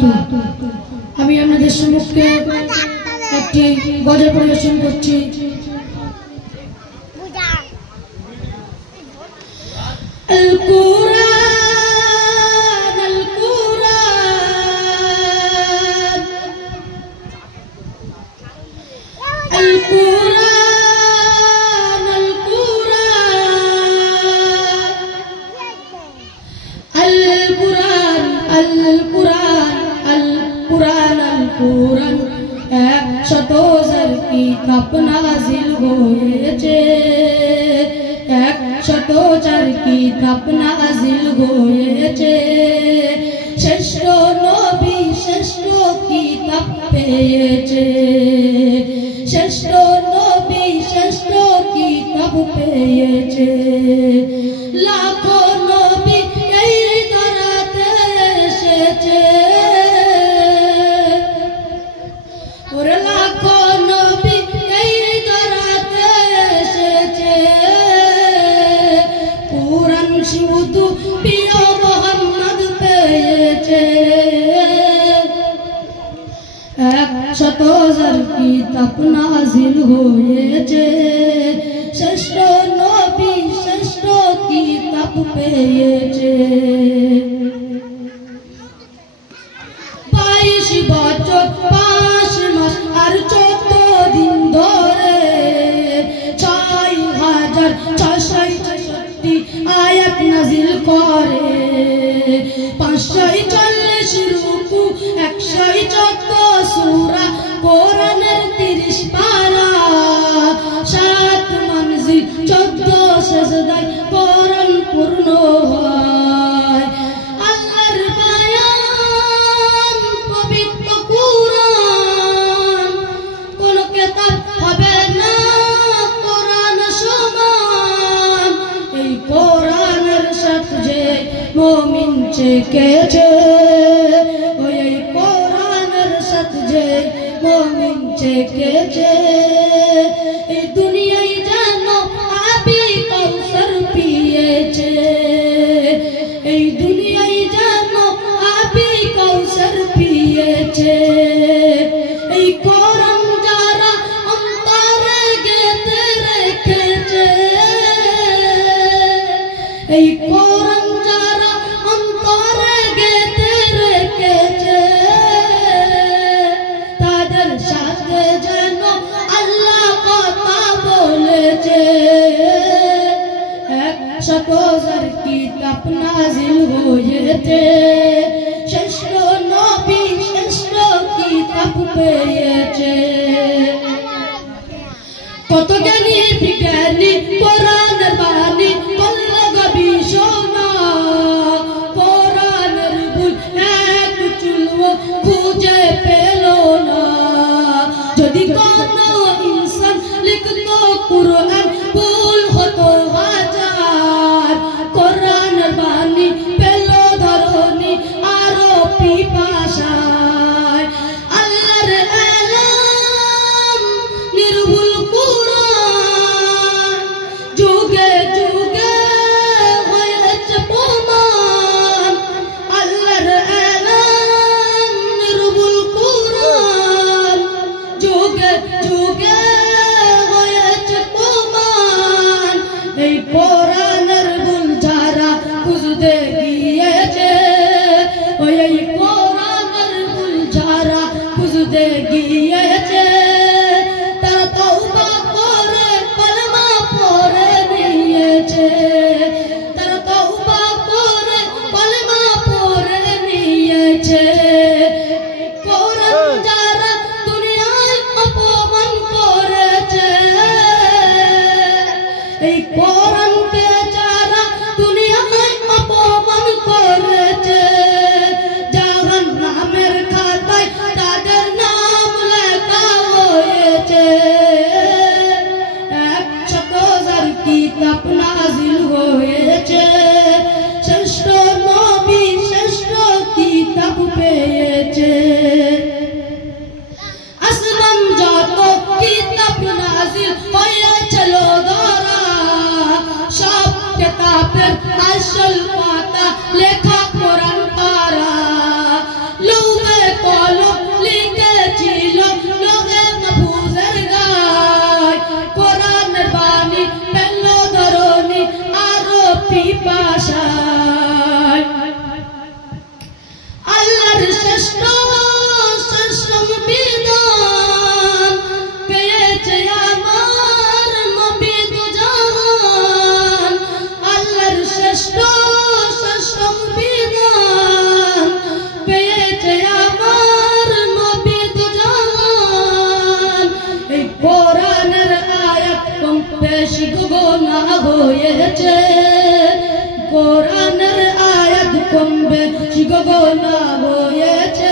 বারাকাতুহু। আমি আপনাদের সম্মুখে একটি গজল পরিবেশন করছি। আল কুরআন আল কুরআন আল কুরআন আল কুরআন আল কুরআন আল কুরআন আল কুরআন আল কুরআন 100,000 কিতাব নাযিল হয়েছে, 100,000 কিতাব নাযিল হয়েছে। শ্রেষ্ঠ নবী শ্রেষ্ঠ কিতাব পেয়েছে, শ্রেষ্ঠ নবী শ্রেষ্ঠ কিতাব পেয়েছে। লাখো নবী এই ধরাতে এসেছে, ওরে লাখো নবী এই ধরাতে এসেছে। কুরআন শুধু প্রিয় মুহাম্মদ পেয়েছে, 100,000 কিতাব নাযিল হয়েছে। শ্রেষ্ঠ নবী শ্রেষ্ঠ কিতাব পেয়েছে। 22 বছর 5 মাস আর 14 দিন ধরে 6,666 আয়াত নাযিল করে। 540 রুকু 114 সূরা কোরআনের 30 পারা। 7 মঞ্জিল 14 সেজদায় কোরআন পূর্ণ হয়। আল্লাহর বায়ান পবিত্র কুরআন, কোন কিতাব হবে না কোরআন সমান। এই কোরআনের সাথে যে মুমিন চেকেছে, ওই কোরআনের সাথে যে মুমিন চেকেছে। এই দুনিয়ায় যেন আবি কাউসার পিয়েছে, এই দুনিয়ায় যেন আবি কাউসার পিয়েছে। এই কোরআন যারা অন্তরে গেঁথে রেখেছে, এই কোরআন যারা অন্তরে গেঁথে রেখেছে, তাদের সাথে যেন আল্লাহ কথা বলেছে। 100,000 কিতাব নাযিল হয়েছে, শ্রেষ্ঠ নবী শ্রেষ্ঠ কিতাব পেয়েছে। কত জ্ঞানী বিজ্ঞানী কোরআনের বাণী বলল গবেষণা। কোরআনের ভুল এক চুলও খুঁজে পেল না। যদি কোনো ইনসান লিখত কুরআন ভুল হতো হাজার। কোরআনের বাণী পেল ধরনী আরো পিপাসায়। আল্লাহর কমবে শিগগনা হয়েছে